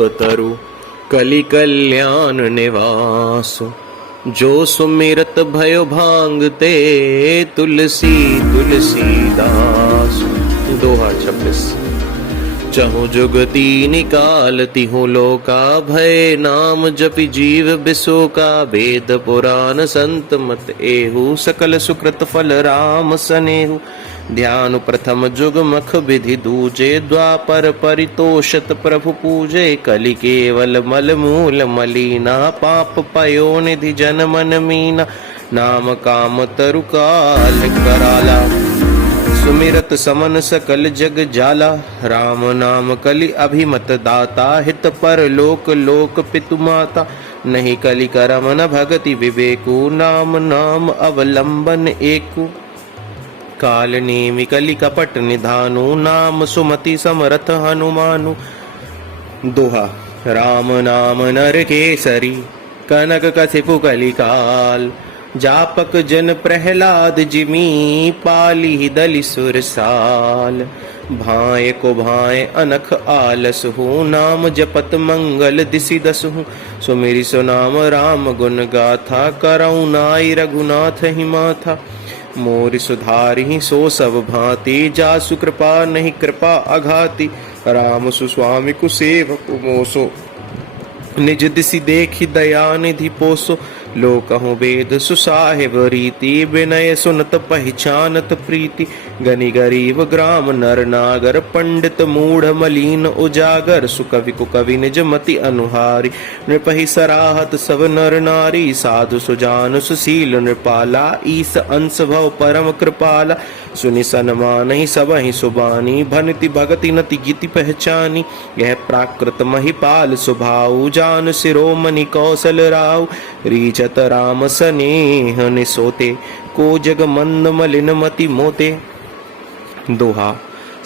कल्पतरु कलि कल्याण निवास। जो सुमिरत भयो भांगते तुलसी तुलसीदास। दोहा 26। चहु जुगति निकालती हूँ लोका भय, नाम जपि जीव बिसो का वेद पुराण संत मत एहु। सकल सुकृत फल राम सनेहु, ध्यान प्रथम जुग मख विधि दूजे। द्वापर परितोषत प्रभु पूजे, कलि केवल मल मूल मलीना। पाप पयो निधि जन मन मीना, नाम काम तरु काल कराला। सुमिरत समन सकल जग जाला, राम नाम कलि अभिमत दाता। हित पर लोक लोक पितु माता, नहीं कलि करम न भगति विवेकु। नाम नाम अवलंबन एकु, काल नेमि कलि कपट निधानु। नाम सुमति समरथ हनुमानु। दोहा। राम नाम नर केसरी, कनक कसिपु कलि काल। जापक जन प्रहलाद जिमी, पाली दलि सुरसाल। भाए को भाए अनख आलस हूँ, नाम जपत मंगल दिसि दस हूँ। सुमिरि सुनाम राम गुण गाथा, करऊ नाई रघुनाथ ही माथा। मोरि सुधारि सो सब भांति, जासु कृपा नहीं कृपा अघाति। राम सुस्वामी कुसेवक मोसो, निज दिसि देखि दया निधि पोसो। लो कहूँ वेद सुसाहिब रीति, विनय सुनत पहचानत प्रीति। गनि गरीब ग्राम नर नागर, पंडित मूढ़ मलीन उजागर। सुकवि कुकवि निज मति अनुहारी, नृपहि सराहत सब नर नारी। साधु सुजान सुशील नृपाला, ईस अंश भव परम कृपाला। सुनि सन्मानहि सबहि सुबानी, भनिति भगति नति गीति पहचानी। यह प्राकृत महिपाल सुभाऊ, जान शिरोमणि कौशल राऊ। रीझत राम सनेह निसोते, को जग मंद मलिन मति मोते। दोहा।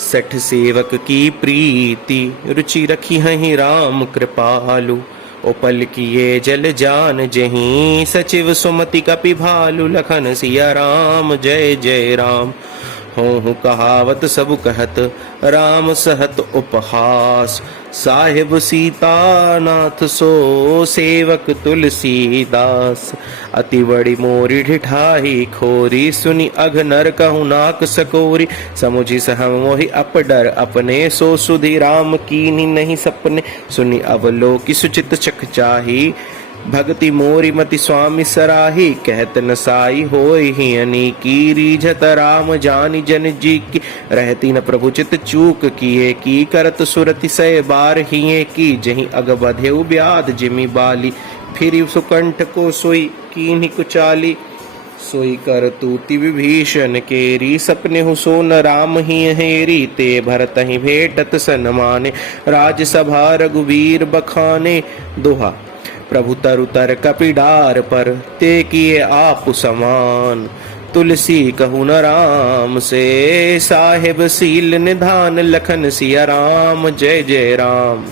सठ सेवक की प्रीति, रुचि रखी हहि राम कृपालु। उपल किए जल जान जहीं, सचिव सुमति कपि भालु। लखन सिया राम जय जय राम, हों कहावत सब कहत। राम सहत उपहास, साहिब सीता नाथ सो। सेवक तुलसीदास, अति बड़ी मोरी ढिठाई खोरी। सुनि अघ नर कहु नाक सकोरी, समुझि सहम मोहि अपडर अपने। सो सुधि राम कीन्ही नहीं सपने, सुनि अवलोकि सुचित चख चाही। भगति मोरी मति स्वामी सराही, कहत न साई होय ही अनीकी। रीझत राम जानि जन जी की, रहती न प्रभु चित चूक किए की। करत सुरति सय बार हिये की, जहीं अग बधेउ ब्याध जिमि बाली। फिर सुकंठ को सोई कीन्ही कुचाली, सोई कर तूति विभीषण केरी। सपने हु सोन राम ही हेरी, ते भरत ही भेटत सन्माने। राजसभा रघुवीर बखाने। दोहा। प्रभु तरु तर कपिडार पर, ते किए आप समान। तुलसी कहु न राम से, साहिब सील निधान। लखन सिया राम जय जय राम।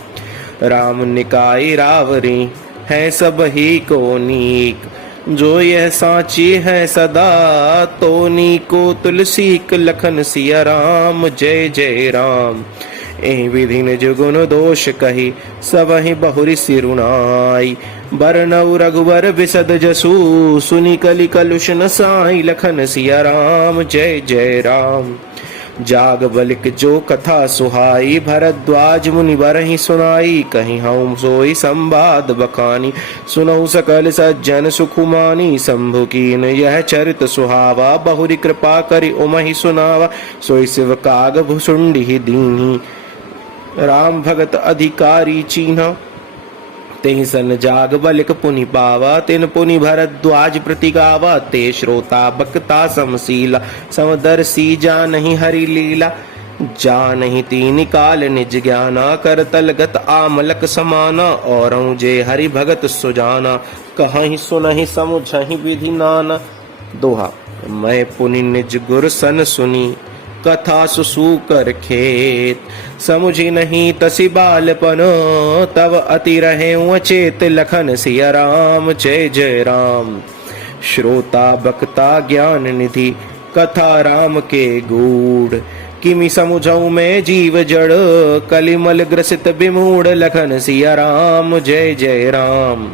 राम निकाय रावरी, है सब ही को नीक। जो यह साची है सदा, तो नीको तुलसी लखन सिया राम जय जय राम। एहि विधि निज गुण दोष कही, सबहि बहुरि सिरुनाई। बरनउ रघुवर बिसद जसु, सुनि कलि कलुष न साई। लखन सिया राम जय जय राम। जाग बलिक जो कथा सुहाई, भरद्वाज मुनि बरहि सुनाई। कहीं हऊँ सोई संवाद बखानी, सुनऊ सकल सज्जन सुखुमानी। शंभु कीन यह चरित सुहावा, बहुरी कृपा करि उमहि सुनावा। सोई शिव काग भुसुंडी दीन्ही, राम भगत अधिकारी चीन्हा। तेहि सन जाग बलिक पुनि पावा, तिन पुनि भरद्वाज प्रति गावा। ते श्रोता बक्ता समशीला, समदर्शी जानहि हरि लीला। जानहि तीन काल निज ज्ञाना, करतल गत आमलक समाना। औरऊ जे हरि भगत सुजाना, कहहि सुनहि समुझहि विधि नाना। दोहा। मैं पुनि निज गुर सन सुनी, कथा सुसूकर खेत। समुझी नहीं तसी बालपन, तब अति रहे अचेत। लखन सिया राम जय जय राम। श्रोता बक्ता ज्ञान निधि, कथा राम के गूढ़। किमि समुझऊ में जीव जड़, कलिमल ग्रसित विमूढ़ लखन सिया राम। जय जय राम।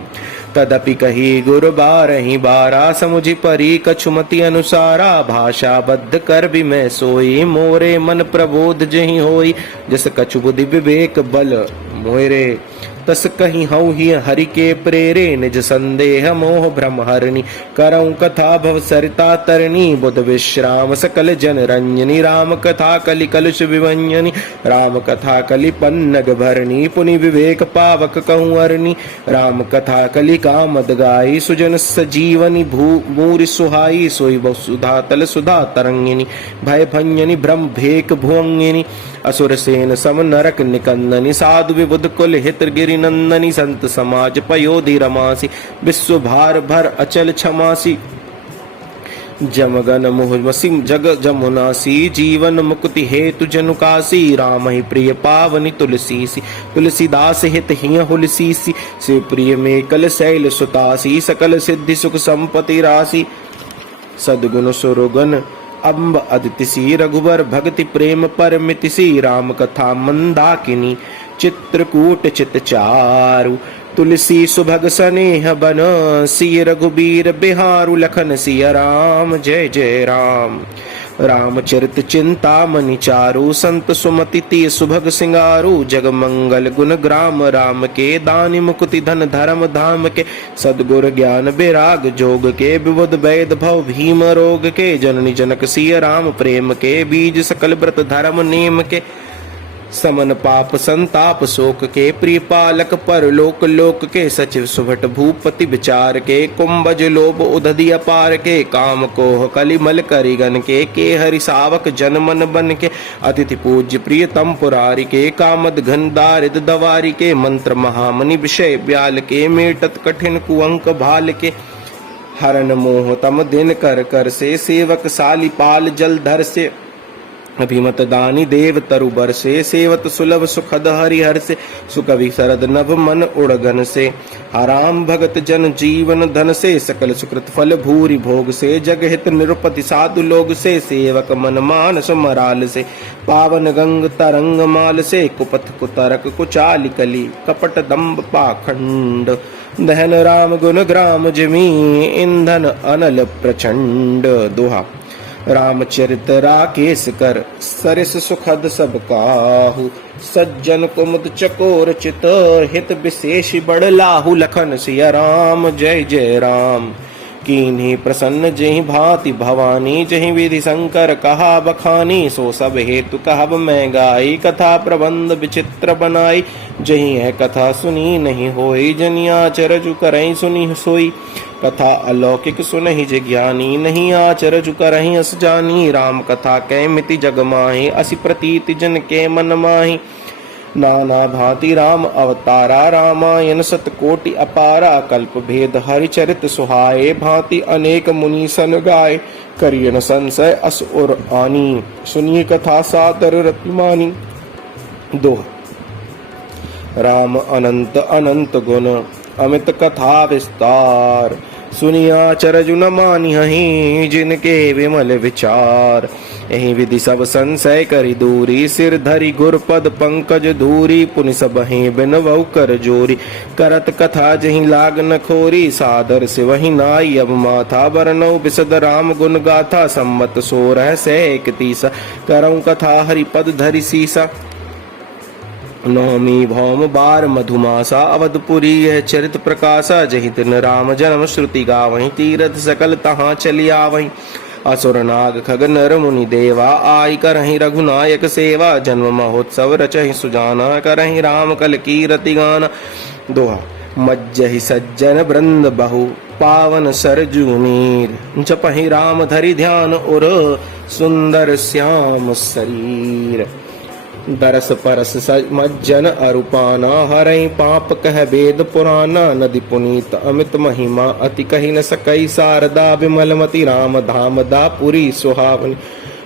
तदपि कही गुरु बारहि बारा, समुझि परी कछुमति अनुसारा। भाषा बद्ध कर भी मैं सोई, मोरे मन प्रबोध जहि होई। जस कछु बुद्धि विवेक बल मोरे, तस कहीं हऊ ही हरि के प्रेरे। निज संदेह मोह भ्रम हरणी, करऊं कथा भव सरिता तरणी। बुध विश्राम सकल जन रंजनी, राम कथा कलि कलुष विभंजनी। राम कथा कलि पन्नग भरणी, पुनि विवेक पावक कहूँ अरणी। राम कथा कलि कामद गाई, सुजन सजीवनी भूरि सुहाई। सोई वसुधा तल सुधा तरंगिनी, भय भंजनी भ्रम भेक भुअंगिनी। असुर सेन सम नरक निकंदनी, साधु विबुध कुल हित गिरि नंदनी। संत समाज पयोधि रमासी, विश्व भार भर अचल क्षमासी। जमगन मुहमसी जग जमुनासी, जीवन मुक्ति हेतु जनुकासी। राम ही प्रिय पावनी तुलसीसी, तुलसीदास हित हिय हुलसीसी। शिव प्रिय में कल शैल सुतासी, सकल सिद्धि सुख संपत्ति राशि। सद्गुण सुरगुण अम्ब अदितिसी, रघुबर भक्ति प्रेम परमितिसी। राम कथा मंदाकिनी, चित्रकूट चित चारु। तुलसी सुभग सनेह बन, सिय रघुबीर बिहारु। लखन सिया राम। जय जय राम। रामचरित चिंतामणि चारु, संत सुमति ती सुभग सिंगारु। जग मंगल गुण ग्राम राम के, दानि मुक्ति धन धर्म धाम के। सद्गुर ज्ञान विराग जोग के, विबुध वैद भव भीम रोग के। जननी जनक सिय राम प्रेम के, बीज सकल व्रत धर्म नेम के। समन पाप संताप शोक के, प्रिय पालक पर लोक लोक के। सचिव सुभट भूपति विचार के, कुंभज लोभ उदधि अपार के। काम कोह कलिमल करिगन के हरि सावक जन मन बन के। अतिथि पूज्य प्रियतम पुरारी के, कामद घन दारिद दवारी के। मंत्र महामनि विषय ब्याल के, मेटत कठिन कुअंक भाल के। हरन मोह तम दिन कर कर से, सेवक साली पाल जल धर से। अभिमत दानी देव तरु बर से, सेवत सुलभ सुखद हरिहर से। सुकवि शरद नभ मन उड़गन से, आराम भगत जन जीवन धन से। सकल सुकृत फल भूरि भोग से, जग हित निरुपति साधु लोग से। सेवक मन मानस मराल से, पावन गंग तरंग माल से। कुपथ कुतरक कुचाल कली, कपट दम्भ पाखंड। दहन राम गुण ग्राम जिमी, ईंधन अनल प्रचंड। दोहा। रामचरित राकेश कर, सरिस सुखद सब काहू। सज्जन कुमुद चकोर चित, हित विशेष बड़ लाहू। लखन सिया राम। जय जय राम। कीन्ही प्रसन्न जहि भांति भवानी, जहि विधि शंकर कहा बखानी। सो सब हेतु कहब मैं गाई, कथा प्रबंध विचित्र बनाई। जहि है कथा सुनी नहीं होई, जनिया चरजु करई सुनी सोई। कथा अलौकिक सुनहि जिज्ञानी, नहीं आचरजु करहि अस जानी। राम कथा कै मिति जग माहि, असि प्रतीति जन के मन माहि। नाना भांति राम अवतारा, रामायण सतकोटि अपारा। कल्प भेद हरिचरित सुहाए, भांति अनेक मुनि सन गाए। करिय न संशय अस और आनी, सुनिए कथा सादर रतिमानी। दोहा। राम अनंत अनंत गुण, अमित कथा विस्तार। सुनिया चरजु न मानिहि, जिनके विमल विचार। यही विधि सब संशय करि दूरी, सिर धरि गुर पद पंकज धूरी। पुनि सबहि बिनवउ कर जोरी, करत कथा जहि लाग न खोरी। सादर से वही नाई अब माथा, बरनऊ बिसद राम गुण गाथा। सम्मत 16 सै 31, करऊं कथा हरि पद धरि सीसा। नौमी भौम बार मधुमासा, अवधपुरी यह चरित प्रकाशा। जहि दिन राम जन्म श्रुति गावहीं, तीरथ सकल तहाँ चली आवहीं। असुर नाग खग नर मुनि देवा, आई करहि रघुनायक सेवा। जन्म महोत्सव रचहि सुजाना, करहि राम कल कीरति गाना। दोहा। मज्जहि सज्जन वृंद बहु, पावन सरजू नीर। जपहि राम धरि ध्यान उर, सुंदर श्याम शरीर। दरस परस मज्जन अरुपाना, हरई पाप कह वेद पुराना। नदि पुनीत अमित महिमा, अति कही न सकई शारदा। विमलमति राम धाम दापुरी सुहावनी।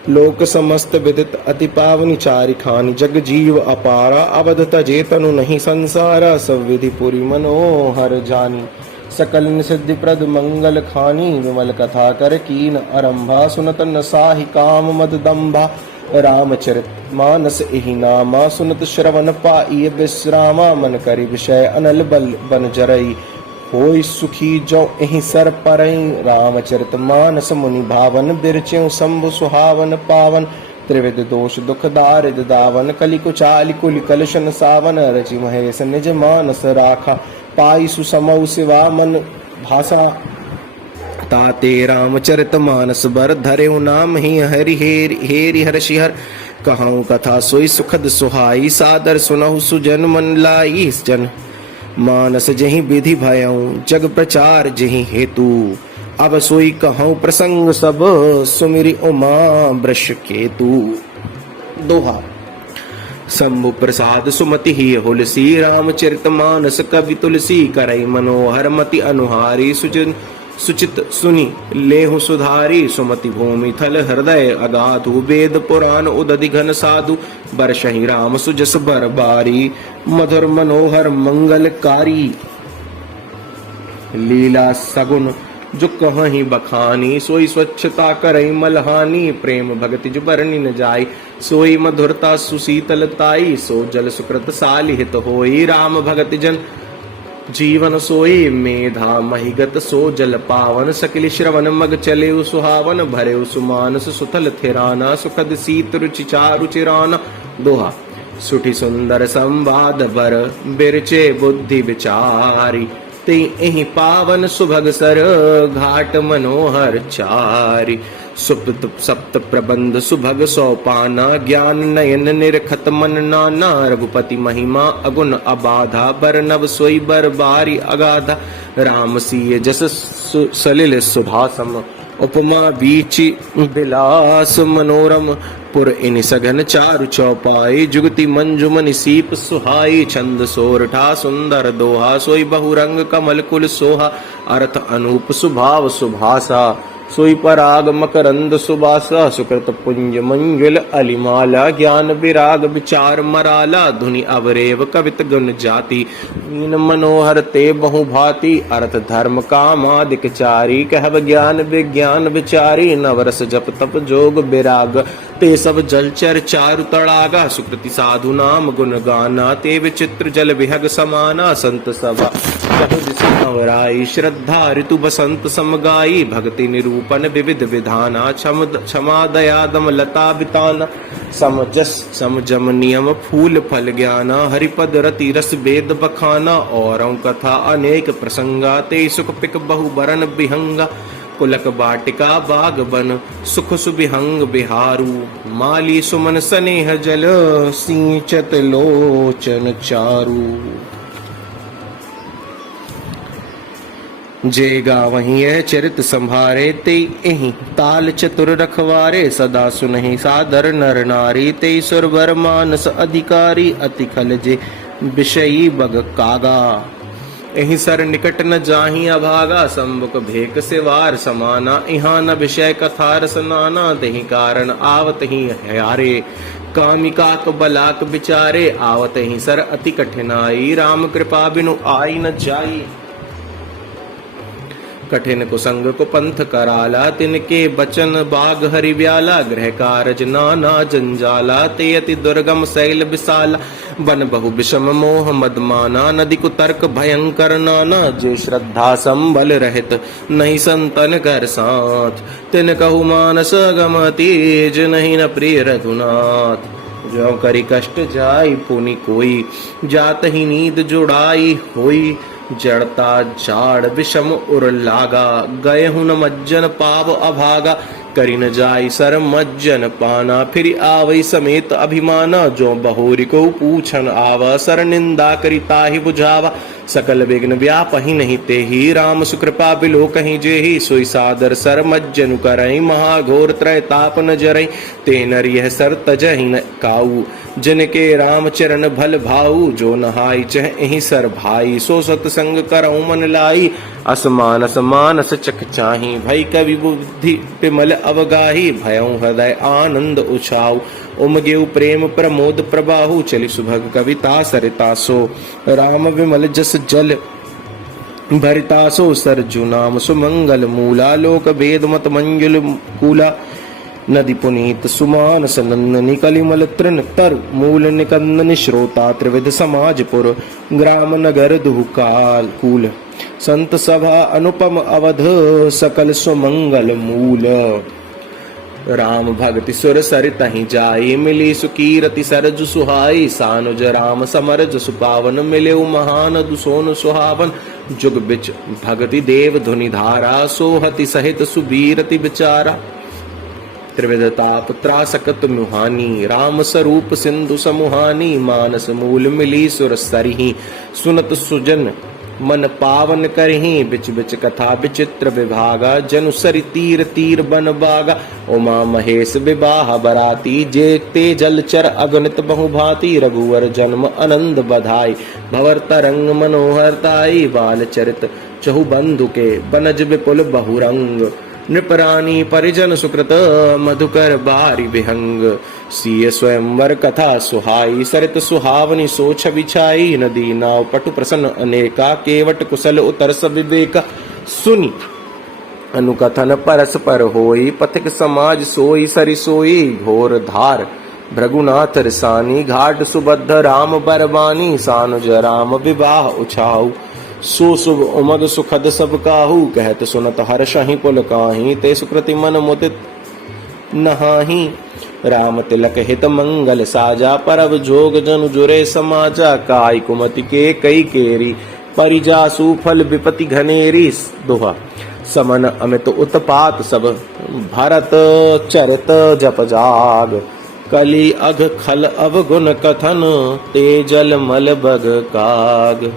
लोक समस्त विदित अति पावनी, चारि खानी जग जीव अपारा। अवध तजे तनु नहीं संसारा, सब विधि पुरी मनोहर जानी। सकल सिद्धि प्रद मंगल खानी, विमल कथा कर कीन आरंभा। सुनत न साहि काम मद दम्भा, रामचरित मानस एहि नामा सुनत श्रवण पाई विश्रामा मन करि विषय अनल बल बन जरई होय सुखी जो एहि सर परई रामचरित मानस मुनि भावन बिरच्यु शंभु सुहावन पावन त्रिविध दोष दुख दारिद दावन कलि कुचालि कुल कलशन सावन रचि महेश निज मानस राखा पाई सुसमौ शिवा मन भाषा ताते रामचरित मानस बर धरेउ नाम ही हरि हेरि हर्षि हर कहूँ कथा सोई सुखद सुहाई सादर सुनहु सुजन मन लाई जन मानस जहि विधि भयऊ जग प्रचार जहि हेतु अब सोई कहूँ प्रसंग सब सुमिरि उमा वृष केतु। दोहा। शंभु प्रसाद सुमति ही हुलसी रामचरित मानस कवि तुलसी करई मनोहर मति अनुहारी सुजन सुचित सुनि लेहु सुधारी सुमति भूमि थल हृदय अगाधु वेद पुराण उदधि घन साधु बरसहि राम सुजस बर बारी मधुर मनोहर मंगलकारी लीला सगुन जो कहीं बखानी सोई स्वच्छता करई मलहानी प्रेम भगति जो बरनी न जाई सोई मधुरता सुशीतलताई सो जल सुकृत सालिहित होई राम भगति जन जीवन सोई मेधा महिगत सो जल पावन सकल श्रवण मग चले सुहावन भरे सुमानस सुथल थिराना सुखद सीत रुचि चारु चिराना। दोहा। सुठी सुंदर संवाद बर बिरचे बुद्धि विचारी ते एहि पावन सुभग सर घाट मनोहर चारि सुप्त सप्त प्रबंध सुभग सोपाना ज्ञान नयन निरखत मन नाना रघुपति महिमा अगुण अबाधा बरनव सोई बर बारी अगाधा राम सिय जस सलिल सुभासम उपमा बीची बिलास मनोरम पुर इन सघन चारु चौपाई जुगति मंजुमनि सीप सुहाई छंद सोरठा सुंदर दोहा सोई बहुरंग कमल कुल सोहा अर्थ अनूप सुभाव सुभाषा सोई पराग मकरंद सुबासा सुकृत पुंज मंजुल अलिमाला ज्ञान विराग विचार मराला धुनि अवरेव कवित गुण जाति मीन मनोहर ते बहु भांति अर्थ धर्म कामादिक चारी कहव ज्ञान विज्ञान विचारी नवरस जप तप जोग विराग ते सब जलचर चारु तड़ागा सुकृति साधु नाम गुण गाना ते विचित्र जल विहग समाना संत सभा नवराई श्रद्धा ऋतु बसंत समगाई भक्ति निरूपण विविध विधाना क्षमा दया दम लता बिताना समजस समजम नियम फूल फल ज्ञाना हरिपद रति रस वेद बखाना और कथा अनेक प्रसंगा ते सुख पिक बहु बरन बिहंगा कुलक बाटिका बाग बन सुख सुबिहंग बिहारू माली सुमन स्नेह जल सिंचत लोचन चारू। जेगा वही है चरित संभारे ते एहि ताल चतुर रखवारे सदा सुनहि सादर नर नारी ते सुरवर मानस अधिकारी अति खल जे विषयी बग कागा एहि सर निकट न जाहि अभागा सम्मुख भेक सेवार समाना इहा न विषय कथा रसनाना तेहि कारण आवत ही हारे कामिकाक बलाक विचारे आवत ही सर अति कठिनाई राम कृपा बिनु आई न जाई कठिन कुसंग को पंथ कराला तिनके बचन बाग हरि व्याला गृह कारज नाना जंजाला ते अति दुर्गम शैल विशाला बन बहु विषम मोह मदमाना नदी कुतर्क भयंकर नाना जो श्रद्धा संबल रहित नहीं संतन कर साथ तिन कहु मानस गम तेज नहीं न प्रिय रघुनाथ जो करी कष्ट जाई पुनि कोई जात ही नींद जुड़ाई होई जड़ता झाड़ विषम उर लागा गए हूं न मज्जन पाव अभागा करी न जाई सर मज्जन पाना फिर आवई समेत अभिमाना जो बहोरी को पूछन आवा सर निंदा करी ताहि बुझावा सकल विघ्न व्यापहि नहीं ते ही राम सुकृपा बिलो कहीं जे ही सोई सादर सर मज्जन करई महाघोर त्रय ताप न जरई ते नर यह सर तजहि न काऊ जिनके राम चरण भल भाऊ जो नहाई चह एहि सर भाई सो सतसंग करऊ मन लाई असमान समानस चख चाही भई कवि बुद्धि पिमल अवगाही भयऊ हृदय आनंद उछाऊ उमगेउ प्रेम प्रमोद प्रबाहु चली सुभग कविता सरिता सो राम विमल जस जल भरितासो सरजु नाम सुमंगल मूला लोक वेद मत मंजुल कूला नदी पुनीत सुमान सनंदनी कलिमल तृण तरु मूल निकंदन श्रोता त्रिविध समाजपुर ग्राम नगर दुहकाल कूल संत सभा अनुपम अवध सकल सुमंगल मूल। राम भगति सुर सरित ही जाई मिली सुकीरति सरज सुहाई सानुज राम समरज सुपावन मिले महान दुसोन सुहावन जुग बिच भगति देव धुनि धारा सोहति सहित सुबीरति बिचारा त्रिविध ताप त्रासकत मुहानी राम स्वरूप सिंधु समुहानी मानस मूल मिली सुर सरही सुनत सुजन मन पावन करही बिच बिच कथा विचित्र विभागा जनु सरि तीर तीर बन बागा उमा महेश विवाह बराती जेते जलचर अगणित बहुभांति रघुवर जन्म आनंद बधाई भवर तरंग मनोहरताई बाल चरित चहु बंधु के बनज विपुल बहुरंग नृपरानी परिजन सुकृत मधुकर बारी विहंग सीय स्वयंवर कथा सुहाई सरित सुहावनी सोच बिछाई नदी नाव पटु प्रसन्न अनेका केवट कुशल उतरस विवेक सुनी अनुकथन परस्पर होई पथिक समाज सोई सरि सोई घोर धार भृगुनाथ रिसानी घाट सुबद्ध राम बरबानी सानुज राम विवाह उछाऊ सो शुभ उमग सुखद सब काहू कहत सुनत हर्षहि पुल काहि ते सुकृति मन मुदित नहाहि राम तिलक हित मंगल साजा परब जोग जनु जुरे समाजा काय कुमति के कई केरी परिजासु फल विपति घनेरी दोहा समन अमित उत्पात सब भरत चरित जप जाग कली अघ खल अवगुण कथन तेजल मल बग काग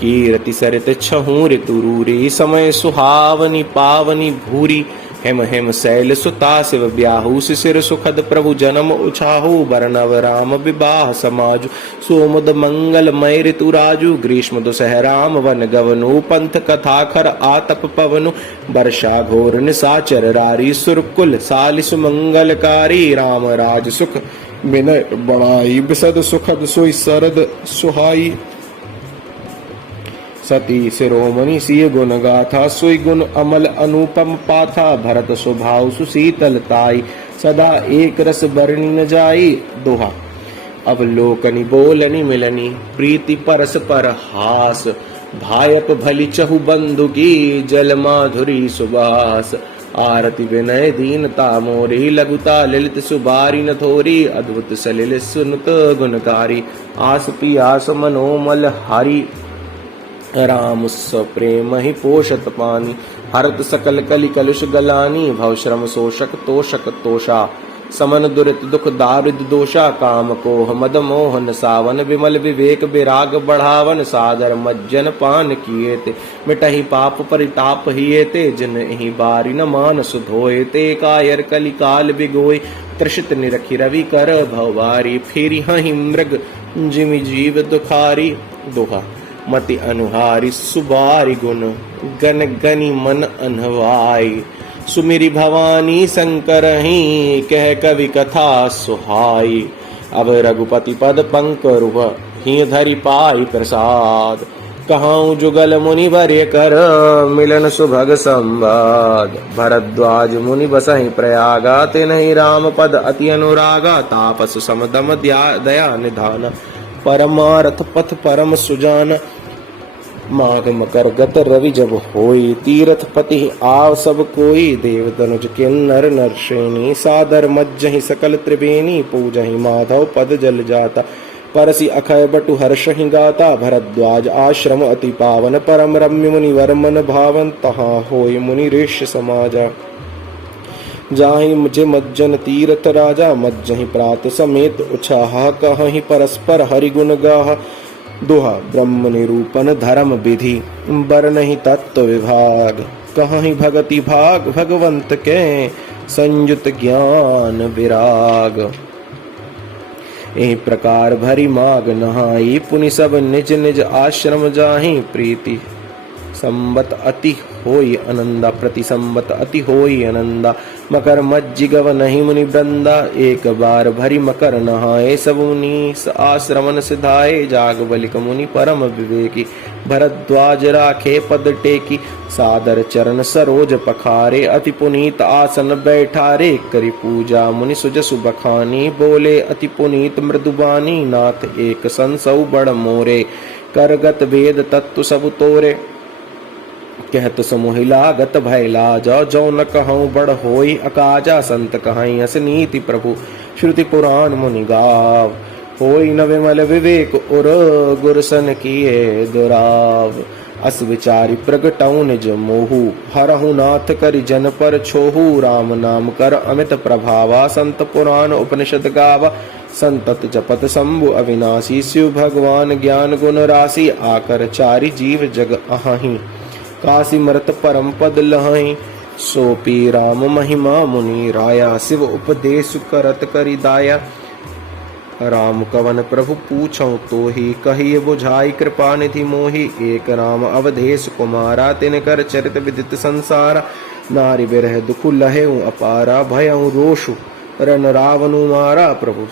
कीरति सरित छहु ऋतुरूरी समय सुहावनी पावनी भूरी हेम हेम शैल सुता शिव ब्याहु शिशिर सुखद प्रभु जन्म उछाहु बरनव राम विवाह समाजु सोमुद मंगलमय ऋतु राजु ग्रीष्म दुसहराम वन गवनु पंथ कथा खर आतप पवनु वर्षा घोर निशाचर रारी सुरकुल सालिस मंगलकारी राम राज सुख विनय बड़ाई बिसद सुखद सोई सरद सुहाई सती शिरोमणि सिय गुण गाथा सुई गुण अमल अनुपम पाथा भरत स्वभाव सुशीतलताई सदा एक रस बरनी न जाई दोहा अवलोकनी बोलनी मिलनी प्रीति परस पर हास भायप भली चहु बंधु की जल माधुरी सुबास आरती विनय दीनता मोरी लघुता ललित सुबारी न थोरी अद्भुत सलिल सुनत गुणकारी आस पियास मनोमल हरि राम प्रेम ही पोषत पानी हरत सकल कलि कलुष गलानी भव श्रम शोषक तोषक तोषा समन दुरित दुख दारिद दोषा काम कोह मद मोहन सावन विमल विवेक विराग बढ़ावन सादर मज्जन पान किए ते मिटहि पाप परिताप हिए ते जिन ही बारी न मानस धोए ते कायर कलि काल बिगोय त्रषित निरखि रवि कर भवारी फिर हहि मृग जिमि जीव दुखारी दोहा मति अनुहारी सुबारी गुण गन गनि मन अनहवाई सुमिरी भवानी शंकर ही कह कवि कथा सुहाई अब रघुपति पद पंकरुह ही धरि पाई प्रसाद कहाऊं जुगल मुनि वर्य कर मिलन सुभग संवाद भरद्वाज मुनि बसहि प्रयागा तिन्हि राम पद अति अनुरागा तापस समदम दया निधान परमारथ पथ परम सुजान माघ मकर गत रवि जब होई तीरथ पति आव सब कोई देव तनुज किन्नर नरश्रेणी सादर मज्जहि सकल त्रिवेणी पूजहि माधव पद जल जाता परसि अखय बटु हर्षहि गाता भरद्वाज आश्रम अति पावन परम रम्य मुनि वर्मन भावन तहाँ होई मुनि ऋष्य समाजा जाहि मुझे मज्जन तीरथ राजा मज्जहि प्रात समेत उछाहा कहि परस्पर हरि गुण गाह दोहा ब्रह्म निरूपण धर्म विधि बरनहि तत्व विभाग कहि भगति भाग भगवंत के संयुत ज्ञान विराग एहि प्रकार भरी माग नहाई पुनि सब निज निज आश्रम जाहि प्रीति संबत अति होई आनंदा, प्रति संबत अति होई आनंदा। मकर मज्जि गव नहीं मुनि वृंदा, एक बार भरी मकर नहाए सब मुनि। आश्रमन सिधाए जाग बलिक मुनि परम विवेकी। भरद्वाज राखे पद टेकी, सादर चरण सरोज पखारे। अति पुनीत आसन बैठारे, करी पूजा मुनि सुजसु बखानी। बोले अति पुनीत मृदुबानी, नाथ एक संसौ बड़ मोरे। करगत वेद तत्व सब तोरे, कहत समोहि लागत भय लाजा। जो न कहूँ बड़ होई अकाजा, संत कहाई हस नीति प्रभु श्रुति पुराण मुनि गाव। होई न विमल विवेक उर, गुरसन किए दुराव। अस विचारी प्रगटऊ निज मोहु, हरहु नाथ करि जन पर छोहु। राम नाम कर अमित प्रभावा, संत पुराण उपनिषद गावा। संतत जपत शंभु अविनाशी, शिव भगवान ज्ञान गुण राशि। आकर चारि जीव जग अहाही, काशी मरत परम पद लहाई। सोपी राम महिमा मुनि राया, शिव उपदेश करत करि दाया। राम कवन प्रभु पूछऊं तो ही, कहिए बुझाई कृपा निधि मोहि। एक राम अवधेश कुमारा, तिनकर चरित विदित संसारा। नारी बिरह दुख लहेऊ अपारा, भयऊ रोषु रन रावनु मारा। प्रभु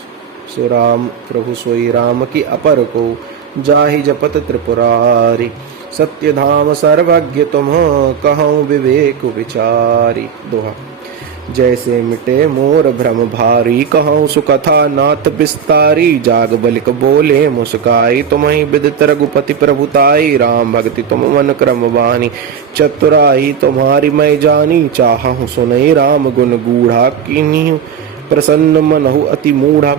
सोई राम की अपर को, जाहि जपत त्रिपुरारी। सत्य धाम सर्वज्ञ तुम, कहूँ विवेक विचारी। दोहा। जैसे मिटे मोर भ्रम भारी, कहूँ सुकथा नाथ विस्तारी। जाग बलिक बोले मुस्काई, तुम्हि विदित रघुपति प्रभुताई। राम भक्ति तुम मन क्रम बानी, चतुराई तुम्हारी मैं जानी। चाहूँ सुनई राम गुण गूढ़ा, किन्हीं प्रसन्न मनहु अति मूढ़ा।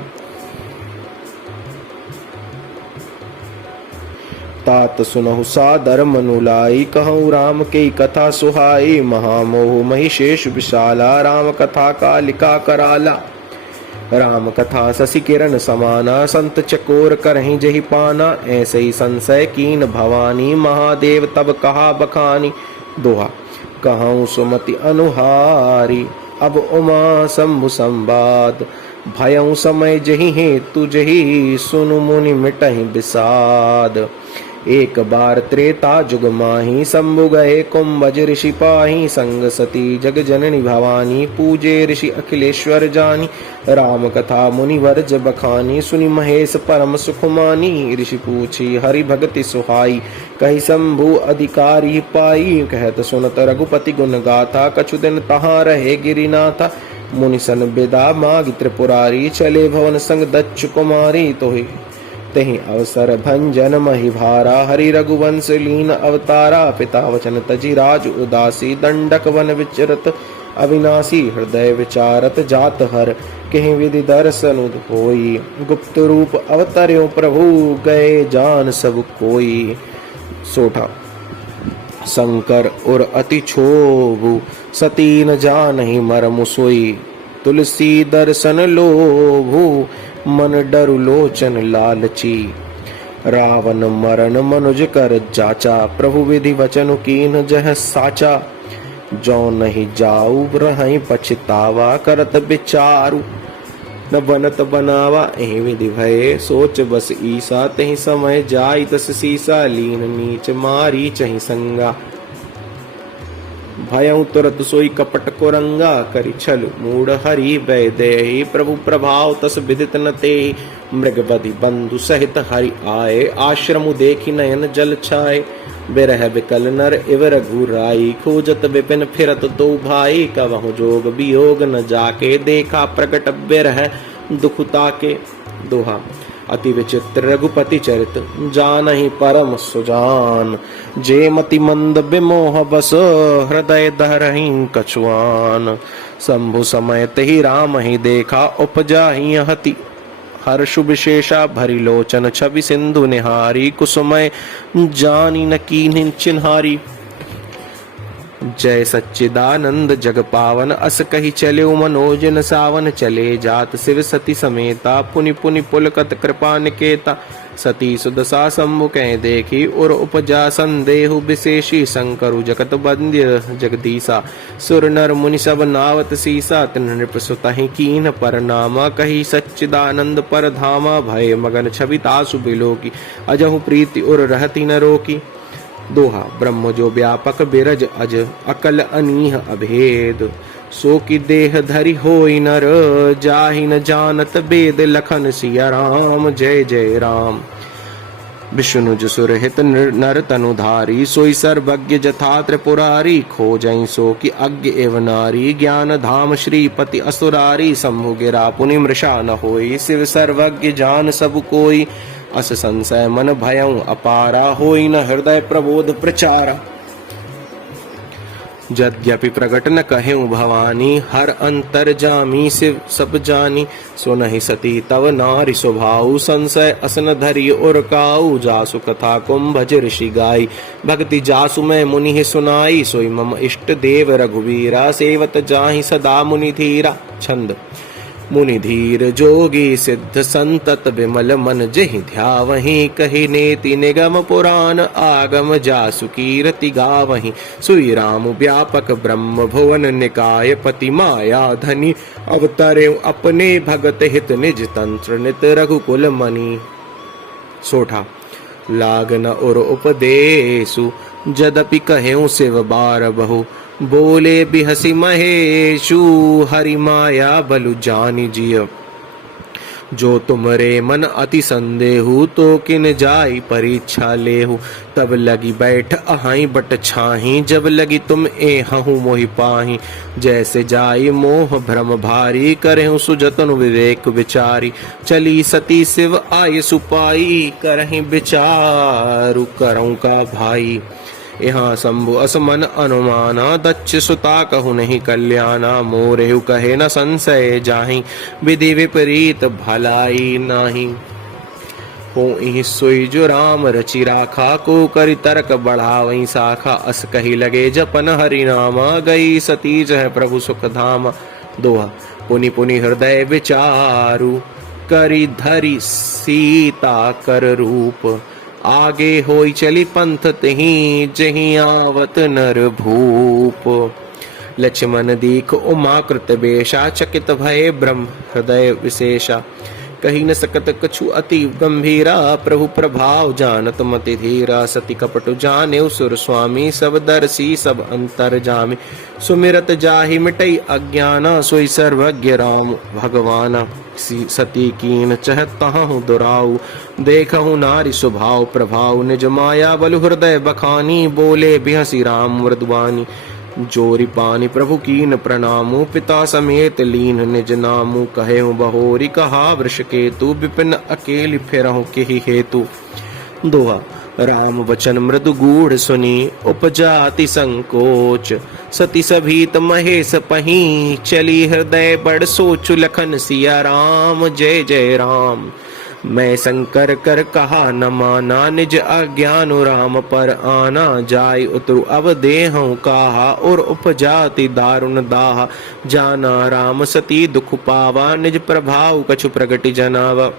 तात सुनहु सादर मनुलाई, कहूँ राम के कथा सुहाई। महामोह महिषेश विशाला, राम कथा कालिका कराला। राम कथा शशि किरण समाना, संत चकोर करहि जहि पाना। ऐसे ही संशय कीन भवानी, महादेव तब कहा बखानी। दोहा। कहूँ सुमति अनुहारी, अब उमा शंभु संवाद। भयऊ समय जहि हेतु जहि, सुनु मुनि मिटहि विषाद। एक बार त्रेता जुग माही, शंभु गए कुंभज ऋषि पाही। संग सती जग जननी भवानी, पूजे ऋषि अखिलेश्वर जानी। राम कथा मुनि वर्ज बखानी, सुनि महेश परम सुख मानी। ऋषि पूछी हरि भगति सुहाई, कही शंभु अधिकारी पाई। कहत सुनत रघुपति गुण गाथा, कछु दिन तहाँ रहे गिरिनाथा। मुनि सन बिदा मागी त्रिपुरारी, चले भवन संग दच्छु कुमारी। तहि अवसर भंजन महि भारा, हरि रघुवंश लीन अवतारा। पिता वचन तजि राज उदासी, दंडक वन विचरत अविनाशी। हृदय विचारत जात हर, कहीं विधि दर्शन होई। गुप्त रूप अवतर्यो प्रभु, गए जान सब कोई। सोठा। शंकर और अति क्षोभु, सती न जानहि मर्म सोई। तुलसी दर्शन लोभु, मन डरु लोचन लालची। रावण मरण मनुज कर जाचा, प्रभु विधि वचन कीन जह साचा। जो नहीं जाऊ रहि पछतावा, करत विचारु न बनत बनावा। एहि विधि भये सोच बस ईसा, तहि समय जाई तस सीसा। लीन नीच मारी चहि संगा, भयउ तुरत सोई कपट कुरंगा। करि छल मूढ़ हरि भय देहि, प्रभु प्रभाव तस विदित न तेहि। मृगपति बंधु सहित हरि आए, आश्रम देखि नयन जल छाए। बिरह विकल नर इव रघुराई, खोजत विपिन फिरत दो भाई। कवहु जोग वियोग न जाके, देखा प्रकट बिरह दुखुता के। दोहा। अति विचित्र रघुपति चरित, जानहि परम सुजान। जे मति मंद विमोह बस, हृदय धरहि कछुआन। शंभु समय तेहि राम ही देखा, उपजाहि हति हर्ष विशेषा। भरी लोचन छवि सिंधु निहारी, कुसुमय जानी न कीन्हि चिन्हारी। जय सच्चिदानंद जग पावन, अस कही चले मनोज न सावन। चले जात शिव सती समेता, पुनि पुनि पुलकत कृपा निकेता। सती सुदशा शंभु कह देखी, और उपजा संदेहु विशेषी। शंकरु जगत बंद्य जगदीसा, सुर नर मुनि सब नावत सीसा। तिन नृप सुतहि कीन परनामा, कही सच्चिदानंद पर धामा। भय मगन छवि तासु बिलोकी, अजहु प्रीति और रहती न रोकी। दोहा ब्रह्म जो व्यापक बिरज अज अकल अनीह अभेद सो की देह धरि होई नर जाहि न जानत वेद लखन सिया राम जय जय राम। विष्णु सुरहित नर तनुधारी सोई सर्वज्ञ जथा त्रिपुरारी खोजई सो की अज्ञ एव नारी ज्ञान धाम श्रीपति असुरारी शंभु गिरा पुनि मृषा न होई शिव सर्वज्ञ जान सब कोई अस संशय मन भयं अपारा होई न हृदय प्रबोध प्रचारा। यद्यपि प्रकट न कहें भवानी हर अंतर जामी शिव सब जानी सो नहीं सती तव नारी स्वभाव संशय असन धरि और काऊ जासु कथा कुंभज ऋषि गाई भक्ति जासु मैं मुनि सुनाई सोई मम इष्ट देव रघुवीरा सेवत जाहि सदा मुनि धीरा। छंद मुनि धीर जोगी सिद्ध संतत विमल मन जहि ध्यावहि कहि नेति निगम पुराण आगम जासु कीरति गावहि सुई राम व्यापक ब्रह्म भुवन निकाय पति माया धनी अवतरे अपने भगत हित निज तंत्र नित रघुकुल मणि। सोठा लागन और उपदेशु जदपि कहेउ शिव बार बहु बोले बिहसी महेशु हरि माया बलु जानि जिय जो तुमरे मन अति संदेहु तो किन जाई परीक्षा लेहु तब लगी बैठ अहाई बट छाही जब लगी तुम हूँ मोहि पाही जैसे जाई मोह भ्रम भारी करहु सुजतन विवेक विचारी चली सती शिव आय सुपाई करहि विचारु करऊँ का भाई। यहाँ शंभु असमन अनुमाना दक्ष सुता कहु नहीं कल्याणा मोरेहु कहे न संशय जाहि विधि विपरीत भलाई नाही हो इहि सोई जो राम रचि राखा को करि तर्क बढ़ावई शाखा अस कही लगे जपन हरि नामा गई सती जह प्रभु सुख धाम। दोहा पुनि पुनि हृदय विचारु करि धरि सीता कर रूप आगे होई चली पंथ तही जही आवत नर भूप लक्ष्मण दीख उमा कृत बेशा चकित भय ब्रह्म हृदय विशेषा कही न सकत कछु अति गंभीरा प्रभु प्रभाव जानत मति धीरा सती कपट जाने सुर स्वामी सब दर्शी सब अंतर जामे सुमिरत जाहि मिटई अज्ञाना सोई सर्वज्ञ राम भगवाना सती कीन चहतहु दुराऊ देखहु नारी स्वभाव प्रभाव निज माया बलु हृदय बखानी बोले बिहसी राम मृदुवानी जोरी पानी प्रभु कीन प्रणामु पिता समेत लीन निज नामु कहेहु बहोरी कहा वृष केतु विपिन अकेली फिरहु केहि हेतु। दोहा राम वचन मृदु गूढ़ सुनी उपजाति संकोच सती सभीत महेश पही चली हृदय बड़ सोचु लखन सिया राम जय जय राम। मैं शंकर कर कहा न माना निज अज्ञान राम पर आना जाय उतरु अब देहु कहा और उपजाति दारुण दाह जाना राम सती दुख पावा निज प्रभाव कछु प्रगति जनावा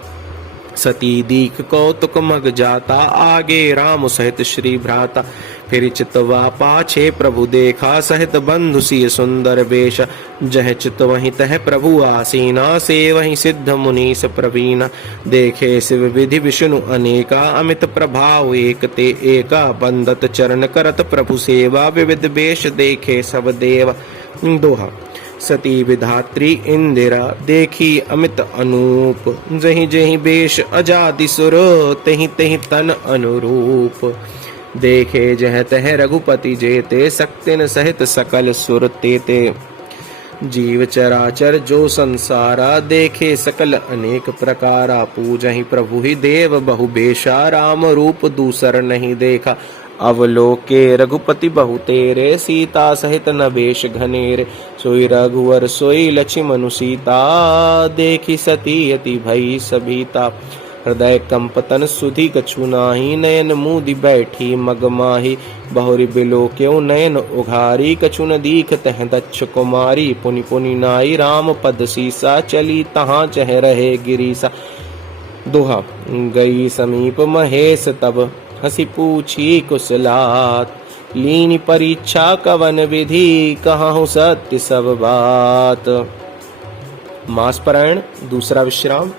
सती दीख कौतुक मग जाता आगे राम सहित श्री भ्राता फिर चितवा पाछे प्रभु देखा सहित बंधु सिय सुंदर वेश जह चित वहीं तह प्रभु आसीना से वहीं सिद्ध मुनीस प्रवीणा देखे शिव विधि विष्णु अनेका अमित प्रभाव एक ते एका बंदत चरण करत प्रभु सेवा विविध वेश देखे सब देव। दोहा सती विधात्री इंदिरा देखी अमित अनूप जही जही वेश अजादि सुर तही तही तन अनुरूप देखे जह तह रघुपति जेते सक्तिन सहित सकल सुर तेते जीव चराचर जो संसारा देखे सकल अनेक प्रकारा पूजहि प्रभु ही देव बहु बेशा राम रूप दूसर नहीं देखा अवलोके रघुपति बहु तेरे सीता सहित नबेश घनेरे सोई रघुवर सोई लक्ष्मण सीता देखी सती यति भई सभीता हृदय कंपतन सुधि कछु नाही नयन मुदि बैठी मगमाही बहुरी बिलो क्यों नयन उघारी कछु न दीख तह दक्ष कुमारी पुनि पुनि नाई राम पद सीसा चली तहाँ चह रहे गिरीसा। दोहा गई समीप महेश तब हसी पूछी कुशलात लीनी परीक्षा कवन विधि कहाँ सत्य सब बात। मास पारायण दूसरा विश्राम।